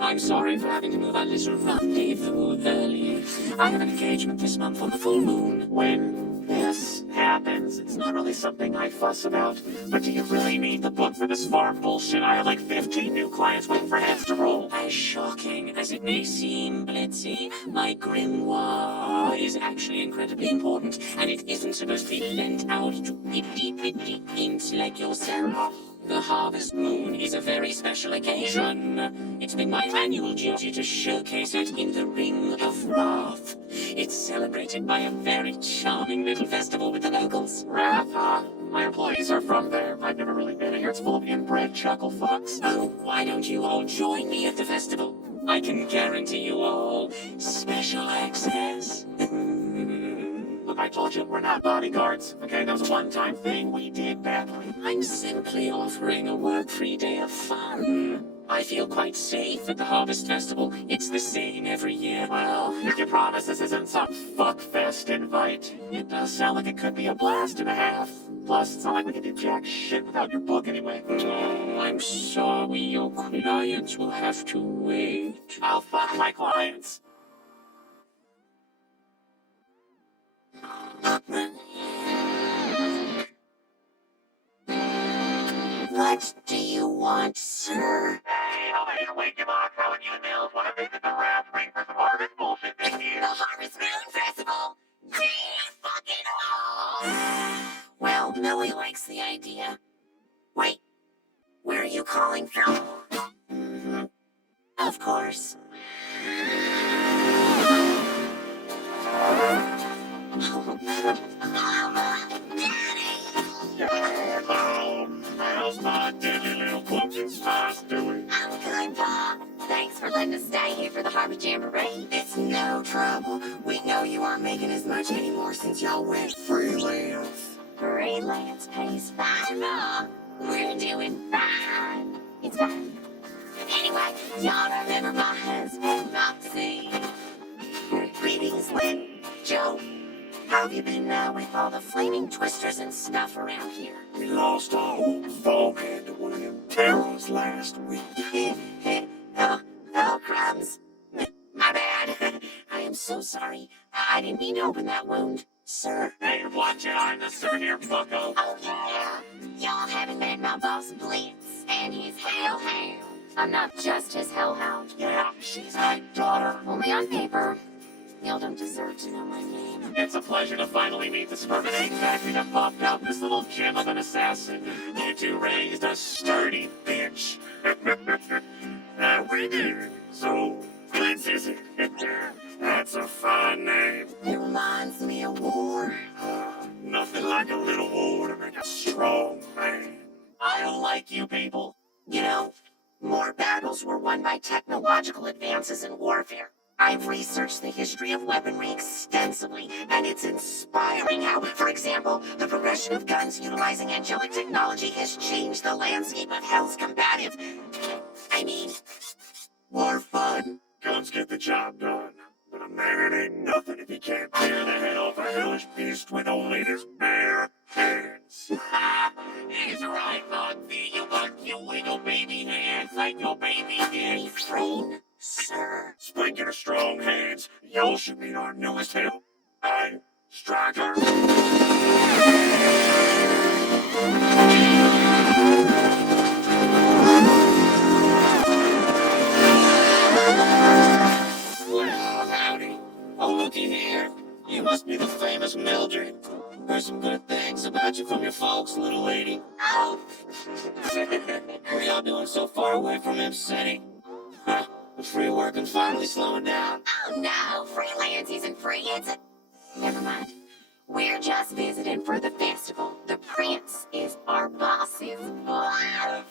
I'm sorry for having to move our little rendezvous early. I have an engagement this month on the full moon. When this happens, it's not really something I fuss about. But do you really need the book for this farm bullshit? I have like 15 new clients waiting for heads to roll. As shocking as it may seem, Blitzy, my grimoire is actually incredibly important, and it isn't supposed to be lent out to pretty imps like yourself. The harvest moon is a very special occasion. It's been my annual duty to showcase it in the Ring of Wrath. It's celebrated by a very charming little festival with the locals. Wrath, huh? My employees are from there. I've never really been here. It's full of inbred chuckle fucks. Oh, why don't you all join me at the festival? I can guarantee you all special access. Look, I told you, we're not bodyguards. Okay, that was a one-time thing we did badly. I'm simply offering a work-free day of fun. I feel quite safe at the Harvest Festival. It's the same every year. Well, if you promise this isn't some fuck-fest invite, it does sound like it could be a blast and a half. Plus, it's not like we can do jack shit without your book anyway. Oh, I'm sorry, your clients will have to wait. I'll fuck my clients. What do you want, sir? Hey, I'll make you wake him up. How would you and Mills want to visit the Wrath Ring for some harvest bullshit this year? The Harvest Moon Festival? Fucking all! Well, Millie likes the idea. Wait, where are you calling from? Of course. How's my deadly little pumpkin spice doing? I'm good, Bob. Thanks for letting us stay here for the Harvest Jamboree. It's no trouble. We know you aren't making as much anymore since y'all went freelance. Freelance pays fine, Ma. We're doing fine. It's fine. Anyway, y'all remember my husband, Moxxie. Greetings, Lynn, Joe. How have you been now with all the flaming twisters and stuff around here? We lost our old foghead to one of them terrors last week. Oh, crumbs. My bad. I am so sorry. I didn't mean to open that wound, sir. Hey, watch it. I'm the sir here, bucko. Oh, yeah. Y'all haven't met my boss, Blitz, and his hellhound. I'm not just his hellhound. Yeah, she's my daughter. Only on paper. Y'all don't deserve to know my name. It's a pleasure to finally meet the suburban egg factory that popped out this little gem of an assassin. You two raised a sturdy bitch. We did. So, Blitz is it? That's a fine name. It reminds me of war. Nothing like a little war to make a strong man. I don't like you people. You know, more battles were won by technological advances in warfare. I've researched the history of weaponry extensively, and it's inspiring how, for example, the progression of guns utilizing angelic technology has changed the landscape of Hell's combative. More fun. Guns get the job done, but a man ain't nothing if he can't tear the head off a hellish beast with only his bare hands. He's right, Moxxie. You got your little baby hands like your baby did. Refrain. Sir. Speaking of strong hands, y'all should meet our newest help. Hey, Striker. Well, howdy. Oh, looky here. You must be the famous Mildred. Heard some good things about you from your folks, little lady. Oh. How are y'all doing so far away from Imp City? Huh? The free working finally slowing down. Oh no, freelance isn't free, it's a... Never mind. We're just visiting for the festival. The prince is our boss's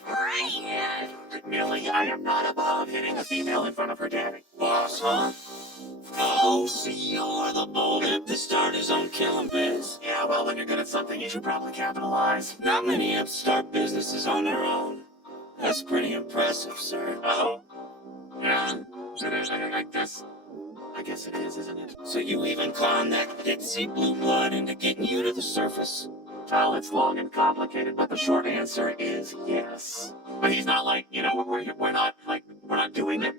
friend. Millie, I am not above hitting a female in front of her daddy. Boss, huh? Oh, so you're the bold imp that started his own killing biz. Yeah, well, when you're good at something, you should probably capitalize. Not many imps start businesses on their own. That's pretty impressive, sir. Oh. Yeah, I guess it is, isn't it? So you even conned that pixie blue blood into getting you to the surface? Well, it's long and complicated, but the short answer is yes. But he's not like, we're not doing it.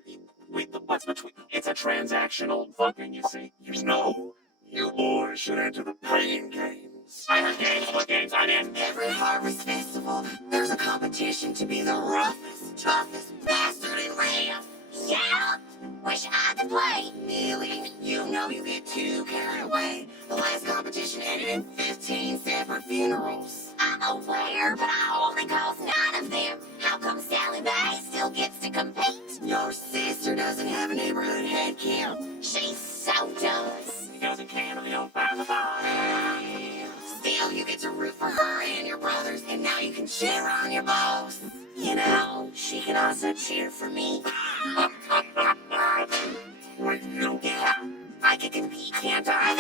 What's between? It's a transactional fucking, you see. You boys should enter the paying games. I heard games. What games? I didn't. Every harvest festival, there's a competition to be the roughest, toughest bastard in Ramp. Yeah! Wish I could play. Millie, you get too carried away. The last competition ended in 15 separate funerals. I'm a player, but I only caused 9 of them. How come Sally Mae still gets to compete? Your sister doesn't have a neighborhood head count. She so does. Because it can't be on by. Still, you get to root for her and your brothers, and now you can cheer on your boss. She can also cheer for me. Wait, you? Yeah, I can compete, can't I?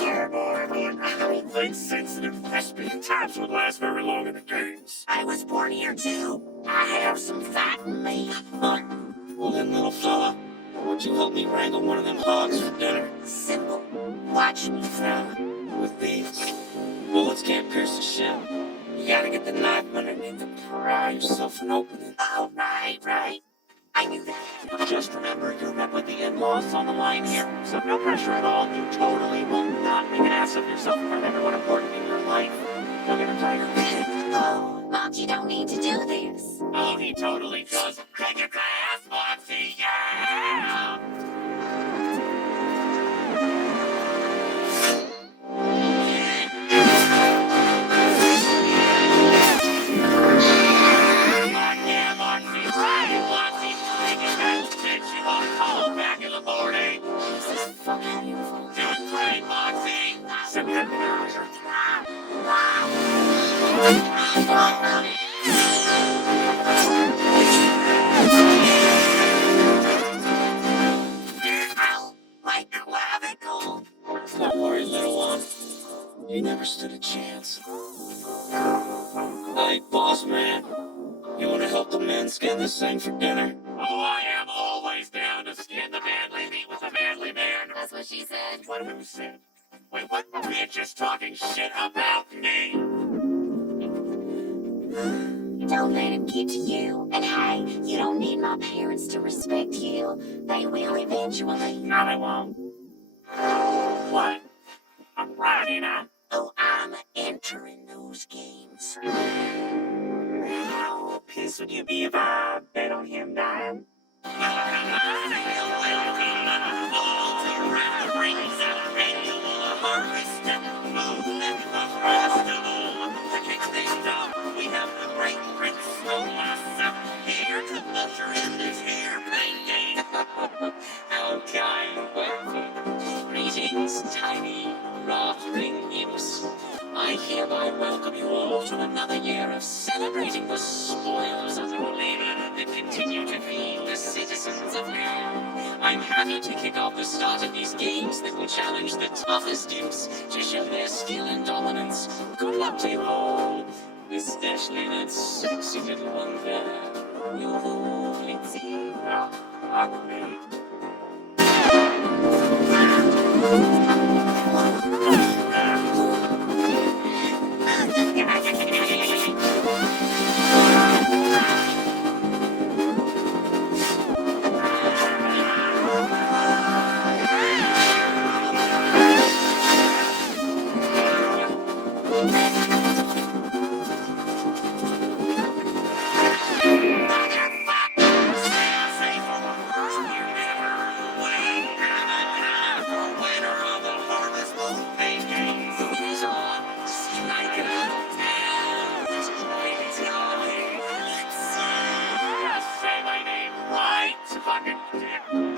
Oh boy, I don't think sensitive thespian times would last very long in the games. I was born here too. I have some fat in me. Well then, little fella, why don't you help me wrangle one of them hogs for dinner? Simple. Watch me, fella. With these bullets can't pierce the shell. You gotta get the knife underneath the pry yourself and open it. Oh, right. I knew that. Just remember, you're met with the in-laws on the line here, so no pressure at all. You totally will not make an ass of yourself in front of everyone important in your life. You'll get a tiger. Oh, Moxie don't need to do this. Oh, he totally does. Take your class, Moxie, yeah! Back in the morning. This is fucking beautiful. Doing great, Moxie. Sit down. Ow, my clavicle. Don't worry, little one. You never stood a chance. Hey, boss man. You want to help the men skin this thing for dinner? Oh, I am always down to skin the manly meat with a manly man. That's what she said. What who said? Wait, what bitch is talking shit about me? Don't let him get to you. And hey, you don't need my parents to respect you. They will eventually. No, they won't. What? I'm riding on. Oh, I'm entering those games. How pissed would you be if I bet on him dying? We have the great Prince Stolas here to usher in this here painting. How kind. Greetings, tiny, rottering imps. I hereby welcome you all to another year of celebrating the spoils of the labor that continue to feed the citizens of man. I'm happy to kick off the start of these games that will challenge the toughest imps to show their skill and dominance. Good luck to you all, especially that sexy little one there. You're Blitzy. Ugly.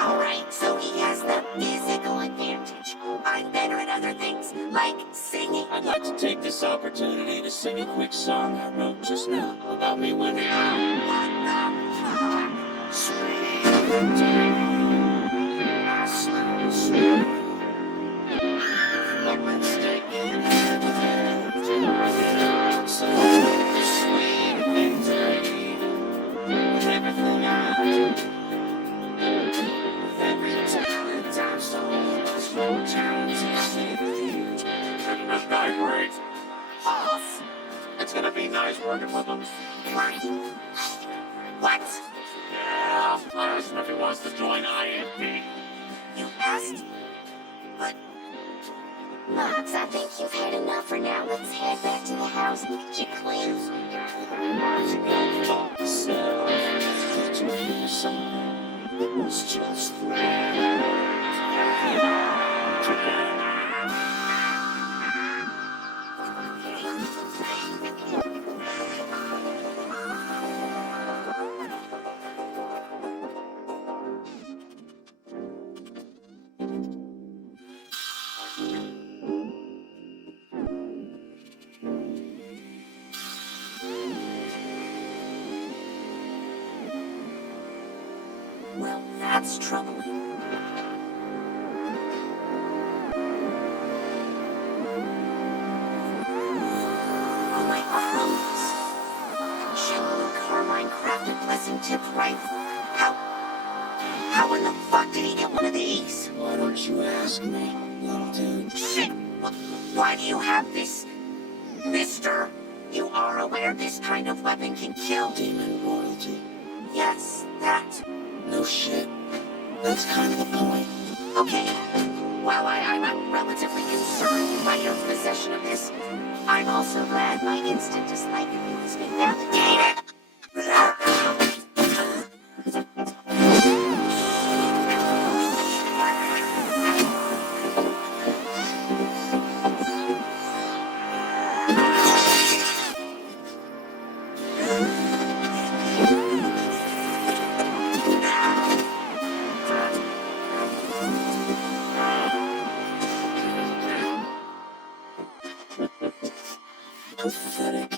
Alright, so he has the physical advantage. I'm better at other things, like singing. I'd like to take this opportunity to sing a quick song I wrote just now about me when sweet everything I do. Every talent I'm so much more talented. Couldn't have died great. False. It's gonna be nice working with him. What? Yeah, I asked him if he wants to join IMP. You asked? But... Mox, I think you've had enough for now. Let's head back to the house and get you clean. It was just Well, that's troubling. Oh my crumbs. Shallow Carmine crafted blessing tip right. How in the fuck did he get one of these? Why don't you ask me, little dude? Shit! Why do you have this, mister? You are aware this kind of weapon can kill? Demon royalty. Yes, that. No shit. That's kind of the point. Okay. While I'm relatively concerned by your possession of this, I'm also glad my instant dislike of you has been validated. Pathetic.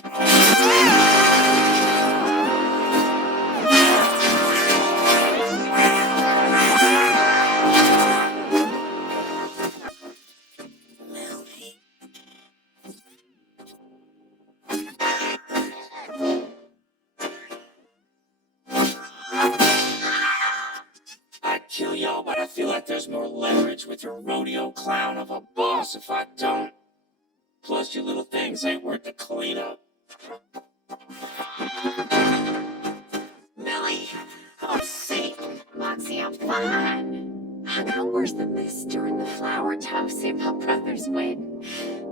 I'd kill y'all, but I feel like there's more leverage with your rodeo clown of a boss if I don't. Plus, your little things ain't worth the cleanup. Millie, oh Satan, Moxxie, I'm fine. I got worse than this during the flower toast at my brother's wedding.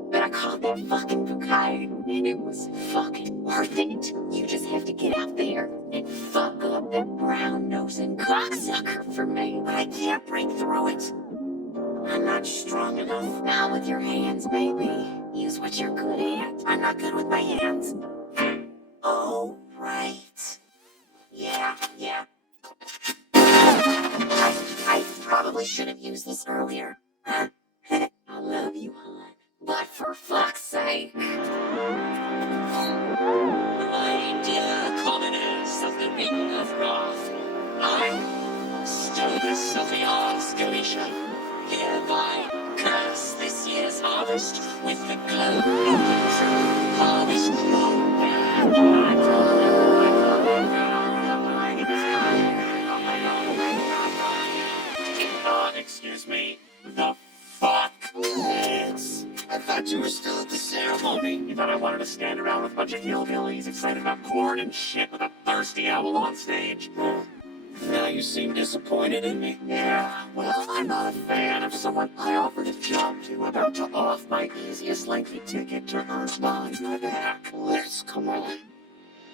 But I caught that fucking Vocoded, and it was fucking worth it. You just have to get out there and fuck up that brown-nosing cocksucker for me. But I can't break through it. I'm not strong enough. Not with your hands, baby. Use what you're good at. I'm not good with my hands. Oh, right. Yeah. I probably should have used this earlier. I love you, hon. But for fuck's sake. My dear commoners of the Ring of Wrath, I, stolas of the Arts Galicia, hereby curse this year's harvest with the glow of the true harvest moon. Excuse me, the fuck? Blitz. I thought you were still at the ceremony. You thought I wanted to stand around with a bunch of hillbillies excited about corn and shit with a thirsty owl on stage? Now you seem disappointed in me. Yeah, well, I'm not a fan of someone I offered a job to about to off my easiest lengthy ticket to earn my back. Blitz, come on.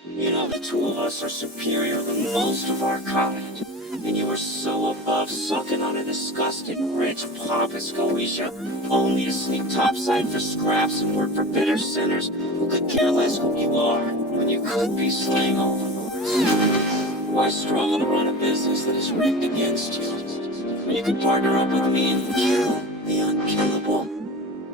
You know, the two of us are superior than most of our kind. And you are so above sucking on a disgusting, rich, pompous Galicia, only to sneak topside for scraps and work for bitter sinners who could care less who you are, when you could be slaying overlords. Why struggle to run a business that is rigged against you, when you could partner up with me and kill the unkillable?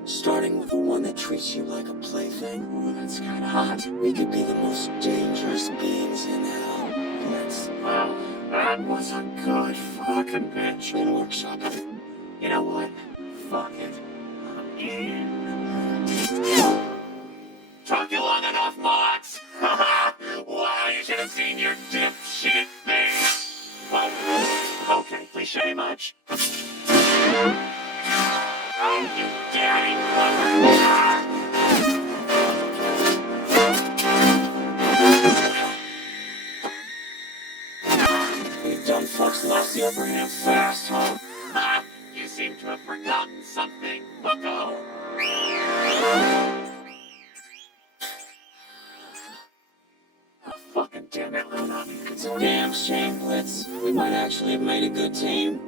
Starting with the one that treats you like a plaything. Ooh, that's kinda hot. We could be the most dangerous beings in hell. Blitz. Wow. That was a good fucking bitch. We'll workshop it. You know what? Fuck it. I'm in. Took you long enough, Mox. Wow, you should have seen your dipshit face. But, okay, cliche much. Oh, you daddy lover. Super damn fast, huh? Ah, you seem to have forgotten something, bucko. Oh, fucking damn it, Loona. It's a damn shame, Blitz. We might actually have made a good team.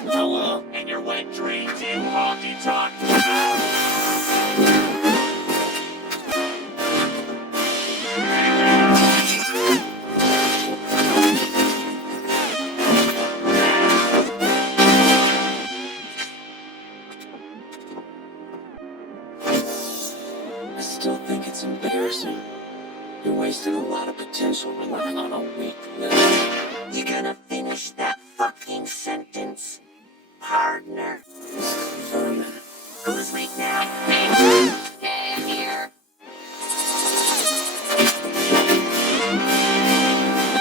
Hello, and your wet dreams, you honky-tonk. I still think it's embarrassing. You're wasting a lot of potential relying on a weak little. You gonna finish that fucking sentence, partner? For a minute. Who's weak now? Get here.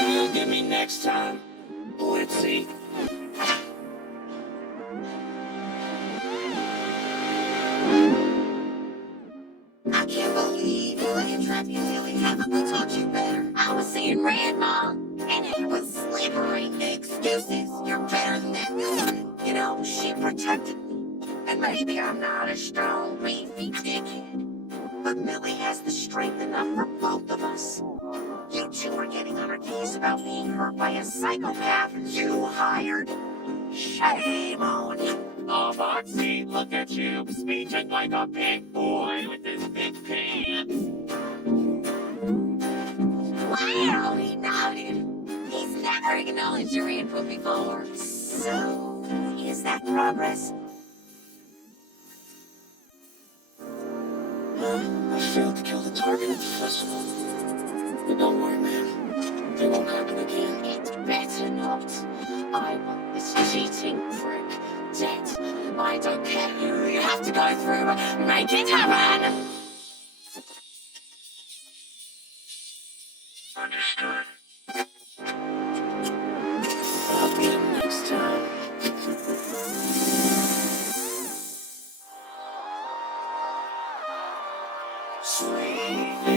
You'll get me next time, Blitzy. I can't believe you let him trap you really haven't we taught you better? I was seeing Red, Mom, and it was slippery. Excuses, you're better than that Millie. You know, she protected me. And maybe I'm not a strong, beefy dickhead, but Millie has the strength enough for both of us. You two are getting on her case about being hurt by a psychopath you hired. Shame on you. Oh, Moxxie, look at you, speaking like a big boy with his big pants. Wow, he nodded. He's never acknowledged your input before. So, is that progress? I failed to kill the target at the festival. But don't worry, man. It won't happen again. It better not. I want this cheating prick dead. I don't care who you have to go through. Make it happen! Understood. I'll get him next time. Sweet.